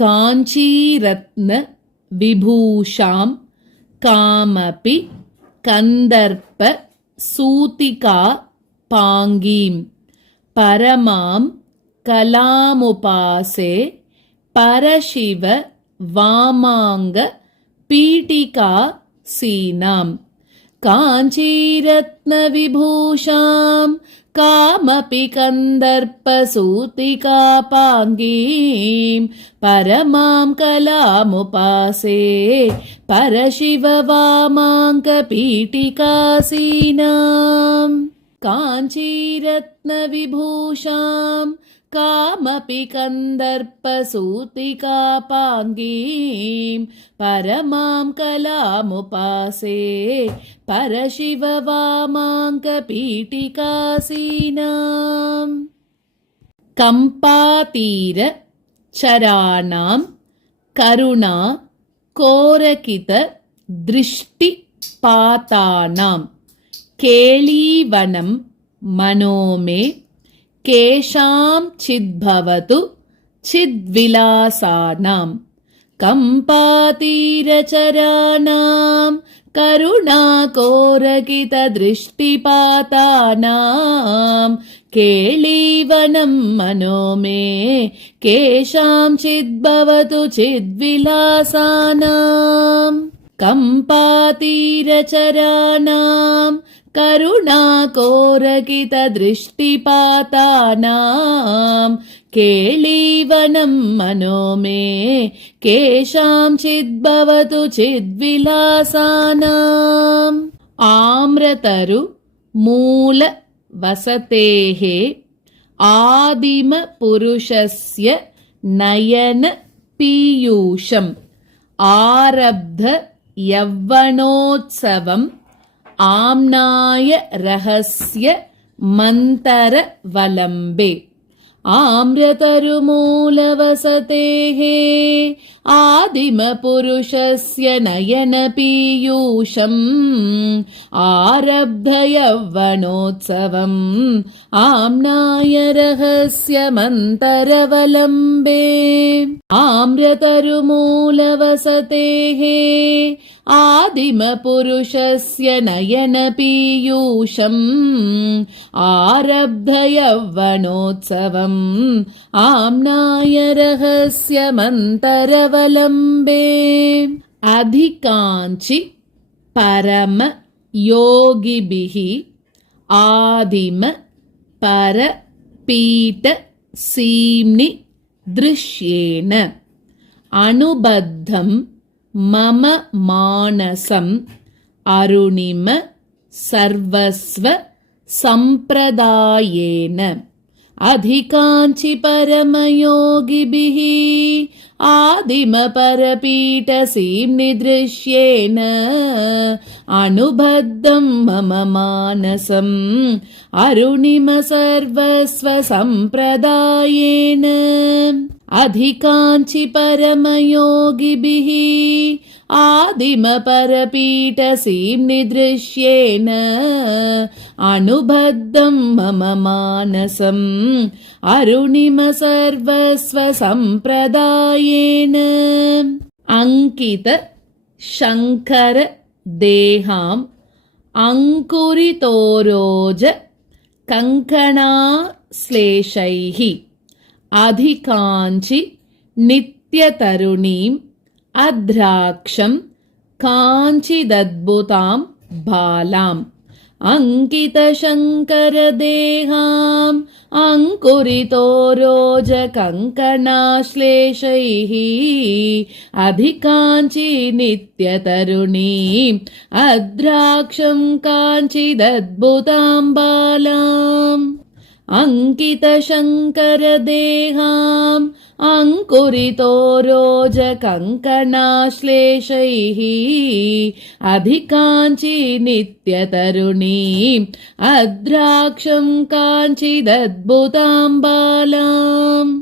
काञ्चीरत्न विभूषां कामपि कन्दर्प सूतिका पाङ्गीं परमां कलामुपासे परशिव वामाङ्ग पीठिका सीनां काञ्चीरत्नविभूषां कामपि कन्दर्पसूतिका पाङ्गीं परमां कलामुपासे परशिव वामाङ्ग पीठिका सीनां काञ्चीरत्नविभूषां कामपि कन्दर्पसूतिका पाङ्गीं परमां कलामुपासे परशिव वामाङ्ग पीठिका सीनां कम्पातीर चराणां करुणा कोरकित दृष्टिपातानां केळीवनं मनो मे केषां चिद्भवतु चिद्विलासानां कम्पातीरचराणां करुणाकोरकितदृष्टिपातानां केळीवनं मनो मे केषां चिद्भवतु चिद्विलासानां कम्पातीरचराणां करुणाकोरकितदृष्टिपातानां केळीवनं मनो मे केषां चिद्भवतु चिद्विलासानाम् आम्रतरु मूल वसतेः आदिमपुरुषस्य नयन पीयूषम् आरब्ध यौवनोत्सवम् आम्नाय रहस्य मन्तरवलम्बे आम्रतरुमूलवसतेः आदिमपुरुषस्य नयनपीयूषम् आरब्ध यौवनोत्सवम् आम्नाय रहस्य मन्तरवलम्बे आम्रतरुमूलवसतेः आदिमपुरुषस्य नयनपीयूषम् आरब्ध यौवनोत्सवम् आम्नाय रहस्य मन्तरवलम्बे अधिकाञ्चि परम योगिभिः आदिम पर पीठ सीम्नि दृश्येन अनुबद्धं मम मानसम् अरुणिम सर्वस्व सम्प्रदायेन अधिकाञ्चि परमयोगिभिः आदिमपरपीठसीम्नि दृश्येन अनुबद्धं मम मानसम् अरुणिम सर्वस्व सम्प्रदायेन अधिकाञ्चि परमयोगिभिः आदिमपरपीठसीम्नि दृश्येन अनुबद्धं मम मानसम् अरुणिम सर्वस्व सम्प्रदायेन अंकित शङ्कर देहाम् अंकुरितोरोज कङ्कणाश्लेषैः अधिकाञ्चि नित्यतरुणीम् अद्राक्षं काञ्चिदद्भुतां बालाम् अंकितशङ्करदेहाम् अंकुरितोरोज कङ्कणाश्लेषैः अधिकाञ्चि नित्यतरुणीम् अद्राक्षं काञ्चिदद्भुतां बालाम् अंकितशङ्करदेहाम् अंकुरितोरोज कङ्कणाश्लेषैः अधिकाञ्चि नित्यतरुणीम् अद्राक्षं काञ्चिदद्भुतां बालाम्।